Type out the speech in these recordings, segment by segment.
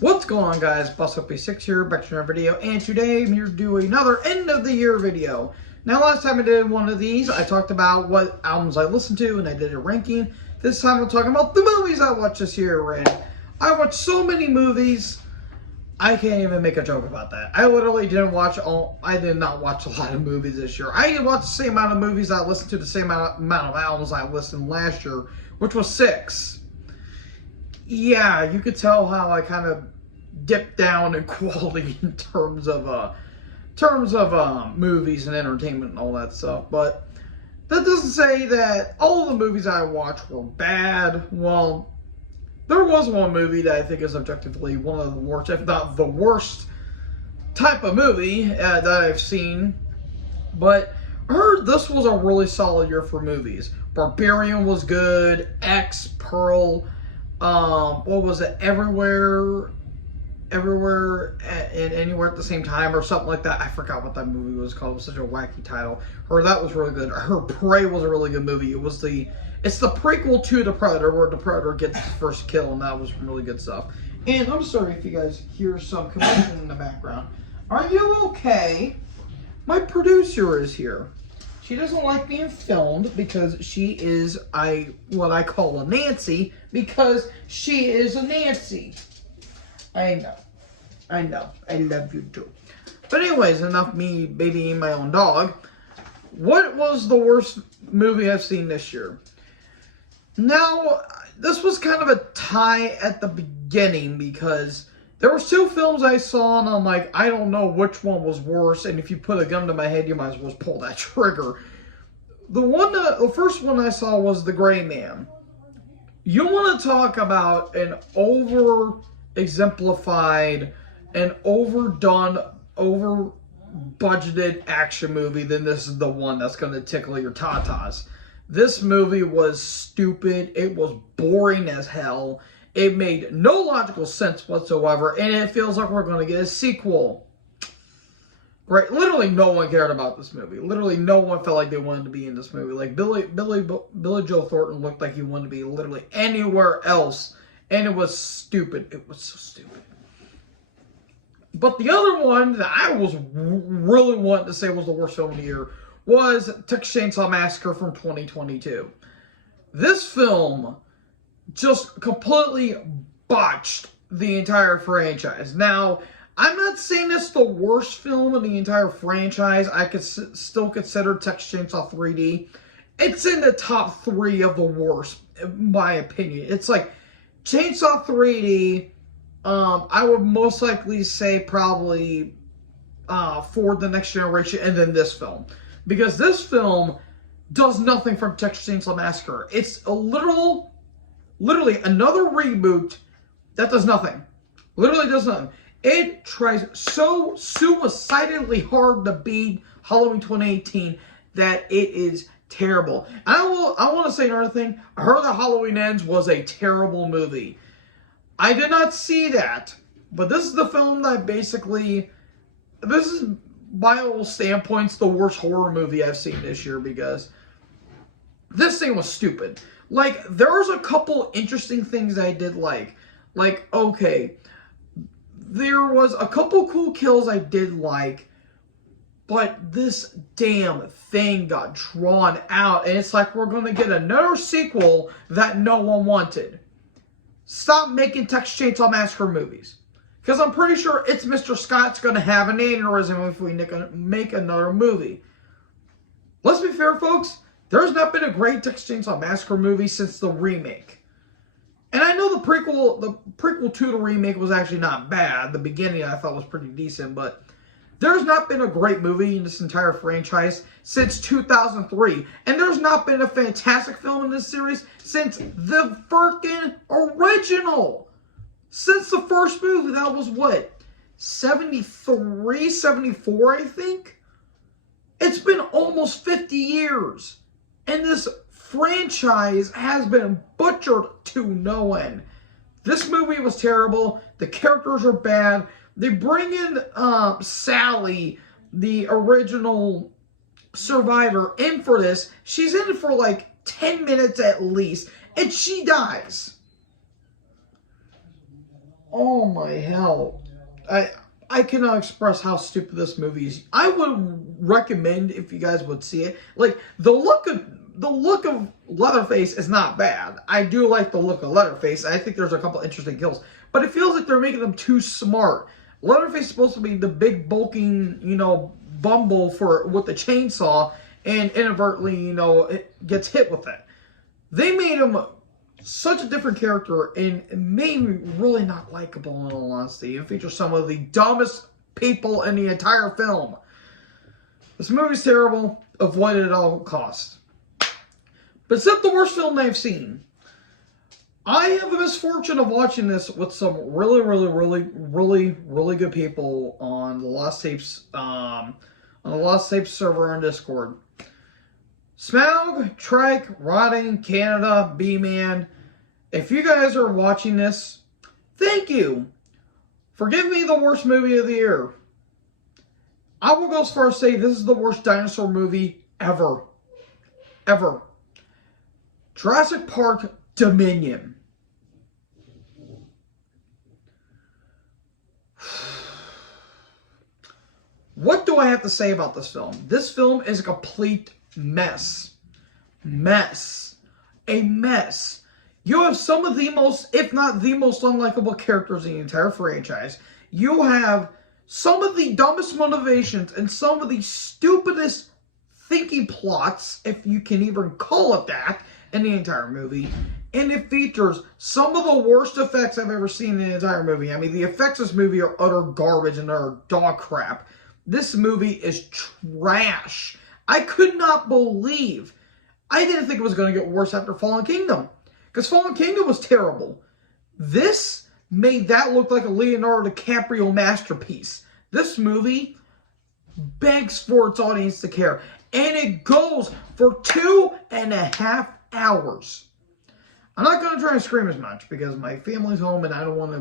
What's going on, guys? BuzzUp6 here, back to another video, and today I'm here to do another end of the year video. Now, last time I did one of these, I talked about what albums I listened to, and I did a ranking. This time I'm talking about the movies I watched this year, and I watched so many movies, I can't even make a joke about that. I literally did not watch a lot of movies this year. I watched the same amount of movies I listened to, the same amount of albums I listened last year, which was 6. Yeah, you could tell how I kind of dipped down in quality in terms of movies and entertainment and all that stuff. But that doesn't say that all the movies I watched were bad. Well, there was one movie that I think is objectively one of the worst, if not the worst, type of movie that I've seen. But I heard this was a really solid year for movies. Barbarian was good. X, Pearl. What was it? Everywhere and Anywhere at the Same Time, or something like that. I forgot what that movie was called. It was such a wacky title. That was really good. Prey was a really good movie. It's the prequel to The Predator, where the Predator gets his first kill, and that was really good stuff. And I'm sorry if you guys hear some commotion in the background. Are you okay? My producer is here. She doesn't like being filmed because she is what I call a Nancy, because she is a Nancy. I know. I love you too. But anyways, enough me babying my own dog. What was the worst movie I've seen this year? Now, this was kind of a tie at the beginning because there were 2 films I saw, and I'm like, I don't know which one was worse, and if you put a gun to my head, you might as well pull that trigger. The first one I saw was The Gray Man. You want to talk about an over-exemplified and overdone, over-budgeted action movie, then this is the one that's going to tickle your tatas. This movie was stupid. It was boring as hell. It made no logical sense whatsoever, and it feels like we're going to get a sequel. Right? Literally no one cared about this movie. Literally no one felt like they wanted to be in this movie. Like, Billy Joe Thornton looked like he wanted to be literally anywhere else, and it was stupid. It was so stupid. But the other one that I was really wanting to say was the worst film of the year was Texas Chainsaw Massacre from 2022. This film just completely botched the entire franchise. Now, I'm not saying it's the worst film in the entire franchise. I could still consider Texas Chainsaw 3D. It's in the top 3 of the worst, in my opinion. It's like Chainsaw 3D, I would most likely say probably for the Next Generation, and then this film. Because this film does nothing from Texas Chainsaw Massacre. It's literally another reboot that does nothing. Literally does nothing. It tries so suicidally hard to beat Halloween 2018 that it is terrible. I want to say another thing. I heard that Halloween Ends was a terrible movie. I did not see that. But this is the film that basically... This is, by all standpoints, the worst horror movie I've seen this year, because this thing was stupid. Like, there was a couple interesting things I did like. Like, okay, there was a couple cool kills I did like, but this damn thing got drawn out, and it's like we're going to get another sequel that no one wanted. Stop making Texas Chainsaw Massacre movies. Because I'm pretty sure it's Mr. Scott's going to have an aneurysm if we make another movie. Let's be fair, folks. There's not been a great Texas Chainsaw Massacre movie since the remake. And I know the prequel to the remake was actually not bad. The beginning I thought was pretty decent, but there's not been a great movie in this entire franchise since 2003. And there's not been a fantastic film in this series since the freaking original. Since the first movie, that was what? 73, 74, I think? It's been almost 50 years. And this franchise has been butchered to no end. This movie was terrible. The characters are bad. They bring in Sally, the original survivor, in for this. She's in for like 10 minutes at least. And she dies. Oh my hell. I cannot express how stupid this movie is. I would recommend if you guys would see it. Like the look of Leatherface is not bad. I do like the look of Leatherface. I think there's a couple interesting kills, but it feels like they're making them too smart. Leatherface is supposed to be the big bulking, bumble with the chainsaw, and inadvertently, it gets hit with it. They made him such a different character and made me really not likable in all honesty. It features some of the dumbest people in the entire film. This movie's terrible. Avoid it at all costs. But it's not the worst film I've seen. I have the misfortune of watching this with some really, really, really, really, really good people on the Lost Tapes, server on Discord. Smaug, Trike, Rotting, Canada, B-Man. If you guys are watching this, thank you. Forgive me the worst movie of the year. I will go as far as say this is the worst dinosaur movie ever. Ever. Jurassic Park Dominion. What do I have to say about this film? This film is a complete mess. A mess. You have some of the most, if not the most unlikable characters in the entire franchise. You have some of the dumbest motivations and some of the stupidest thinking plots, if you can even call it that, in the entire movie. And it features some of the worst effects I've ever seen in the entire movie. I mean, the effects of this movie are utter garbage and they're dog crap. This movie is trash. I could not believe. I didn't think it was going to get worse after Fallen Kingdom. Because Fallen Kingdom was terrible. This made that look like a Leonardo DiCaprio masterpiece. This movie begs for its audience to care. And it goes for 2.5 hours. I'm not going to try and scream as much because my family's home and I don't want to,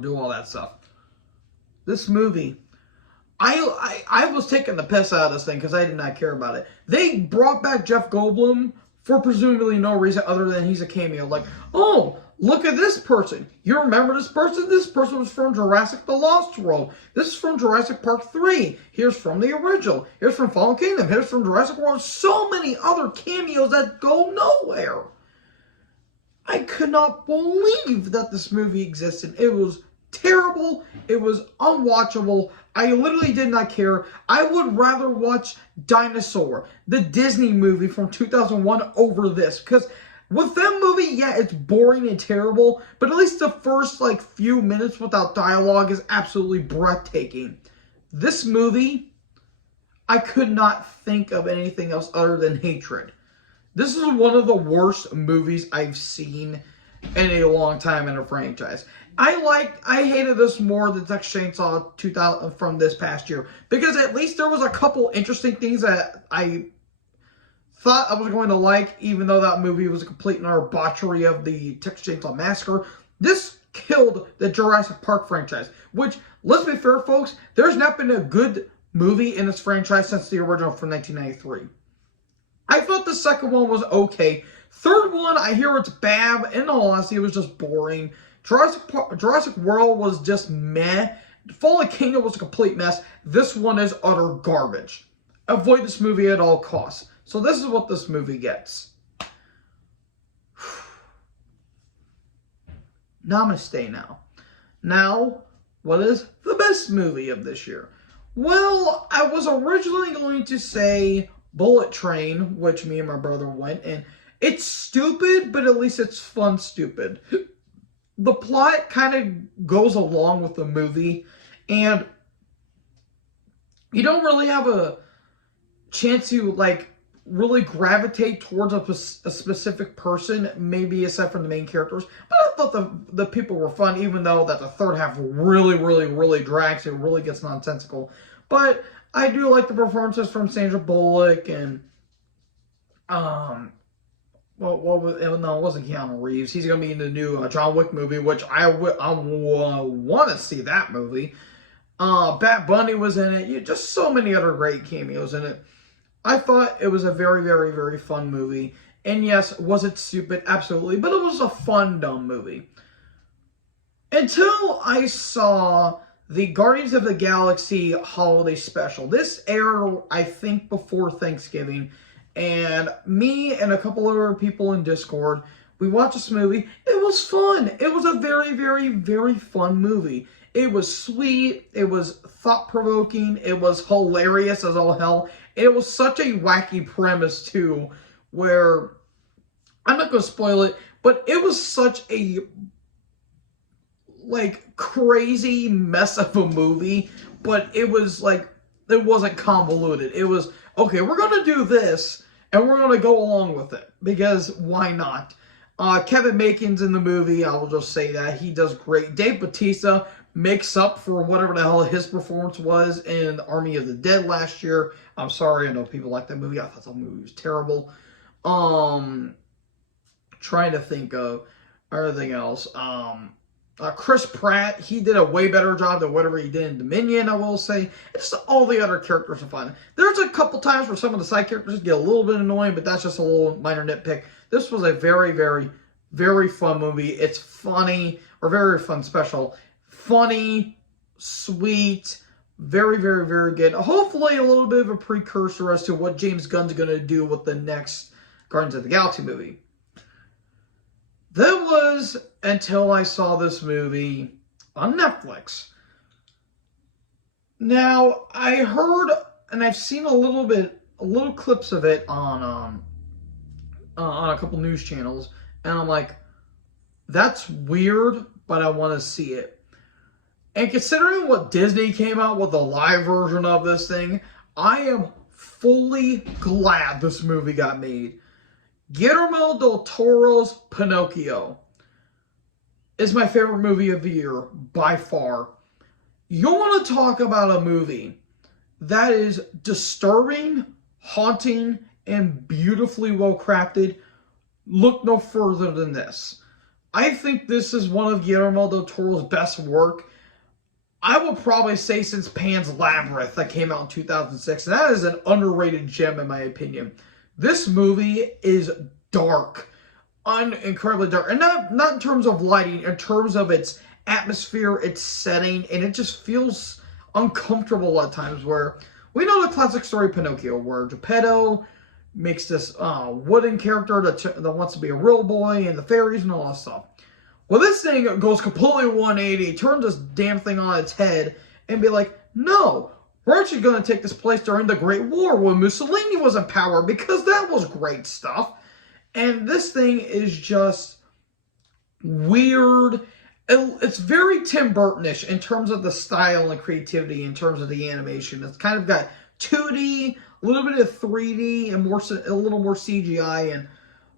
do all that stuff. This movie, I was taking the piss out of this thing because I did not care about it. They brought back Jeff Goldblum for presumably no reason other than he's a cameo. Like, oh, look at this person. You remember this person? This person was from Jurassic The Lost World. This is from Jurassic Park 3. Here's from the original. Here's from Fallen Kingdom. Here's from Jurassic World. So many other cameos that go nowhere. I could not believe that this movie existed. It was terrible. It was unwatchable. I literally did not care. I would rather watch Dinosaur, the Disney movie from 2001, over this. Because with that movie, yeah, it's boring and terrible. But at least the first, few minutes without dialogue is absolutely breathtaking. This movie, I could not think of anything else other than hatred. This is one of the worst movies I've seen in a long time in a franchise. I hated this more than Texas Chainsaw 2000 from this past year because at least there was a couple interesting things that I thought I was going to like, even though that movie was a complete and utter botchery of the Texas Chainsaw Massacre. This killed the Jurassic Park franchise, which, let's be fair, folks, there's not been a good movie in this franchise since the original from 1993. I thought the second one was okay. Third one, I hear it's bad. In all honesty, it was just boring. Jurassic World was just meh. Fallen Kingdom was a complete mess. This one is utter garbage. Avoid this movie at all costs. So this is what this movie gets. Namaste now. Now, what is the best movie of this year? Well, I was originally going to say Bullet Train, which me and my brother went, and it's stupid, but at least it's fun stupid. The plot kind of goes along with the movie, and you don't really have a chance to, really gravitate towards a specific person, maybe aside from the main characters. But I thought the people were fun, even though that the third half really, really, really drags. It really gets nonsensical. But I do like the performances from Sandra Bullock and, no, it wasn't Keanu Reeves. He's going to be in the new John Wick movie, which I want to see that movie. Bat Bunny was in it. Just so many other great cameos in it. I thought it was a very, very, very fun movie. And yes, was it stupid? Absolutely. But it was a fun, dumb movie. Until I saw the Guardians of the Galaxy holiday special. This aired, I think, before Thanksgiving. And me and a couple other people in Discord, we watched this movie. It was fun. It was a very, very, very fun movie. It was sweet. It was thought-provoking. It was hilarious as all hell. It was such a wacky premise, too, where, I'm not going to spoil it, but it was such a, like, crazy mess of a movie, but it was, like, it wasn't convoluted. It was, okay, we're going to do this, and we're going to go along with it, because why not? Kevin Bacon's in the movie, I will just say that. He does great. Dave Bautista makes up for whatever the hell his performance was in Army of the Dead last year. I'm sorry, I know people like that movie. I thought the movie was terrible. Trying to think of everything else. Chris Pratt, he did a way better job than whatever he did in Dominion, I will say. It's all the other characters are fun. There's a couple times where some of the side characters get a little bit annoying, but that's just a little minor nitpick. This was a very, very, very fun movie. It's funny, or very fun special. Funny, sweet, very, very, very good. Hopefully a little bit of a precursor as to what James Gunn's going to do with the next Guardians of the Galaxy movie. That was until I saw this movie on Netflix. Now, I heard, and I've seen a little clips of it on a couple news channels, and I'm like, that's weird, but I want to see it. And considering what Disney came out with a live version of this thing, I am fully glad this movie got made. Guillermo del Toro's Pinocchio is my favorite movie of the year, by far. You want to talk about a movie that is disturbing, haunting, and beautifully well crafted? Look no further than this. I think this is one of Guillermo del Toro's best work. I will probably say since Pan's Labyrinth that came out in 2006. And that is an underrated gem in my opinion. This movie is dark, incredibly dark, and not in terms of lighting, in terms of its atmosphere, its setting, and it just feels uncomfortable at times. Where we know the classic story Pinocchio, where Geppetto makes this wooden character that wants to be a real boy, and the fairies and all that stuff. Well, this thing goes completely 180, turns this damn thing on its head, and be like, no. We're actually going to take this place during the Great War when Mussolini was in power, because that was great stuff. And this thing is just weird. It's very Tim Burton-ish in terms of the style and creativity, in terms of the animation. It's kind of got 2D, a little bit of 3D, and a little more CGI. And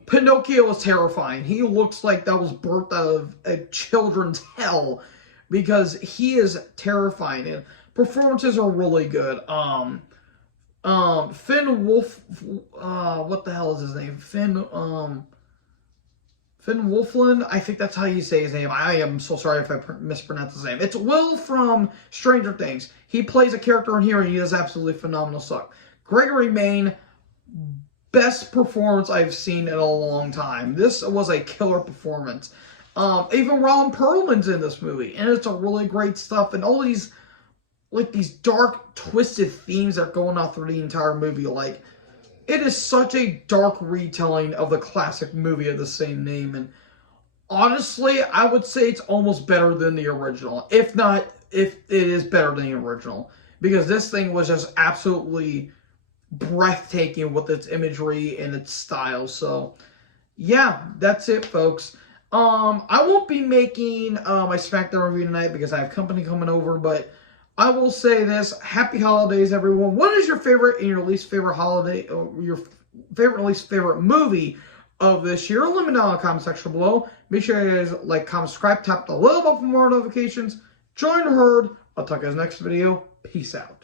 Pinocchio is terrifying. He looks like that was birthed out of a children's hell, because he is terrifying. And performances are really good. Finn what the hell is his name? Finn Wolfland? I think that's how you say his name. I am so sorry if I mispronounce his name. It's Will from Stranger Things. He plays a character in here, and he does absolutely phenomenal stuff. Gregory Main, best performance I've seen in a long time. This was a killer performance. Even Ron Perlman's in this movie, and it's a really great stuff. And all these, like, these dark, twisted themes that are going on through the entire movie. Like, it is such a dark retelling of the classic movie of the same name. And honestly, I would say it's almost better than the original. If it is better than the original. Because this thing was just absolutely breathtaking with its imagery and its style. So, yeah, that's it, folks. I won't be making my SmackDown review tonight because I have company coming over, but I will say this: happy holidays, everyone. What is your favorite and your least favorite holiday, or your favorite and least favorite movie of this year? Let me know in the comment section below. Make sure you guys like, comment, subscribe, tap the little bell for more notifications. Join the herd. I'll talk to you guys next video. Peace out.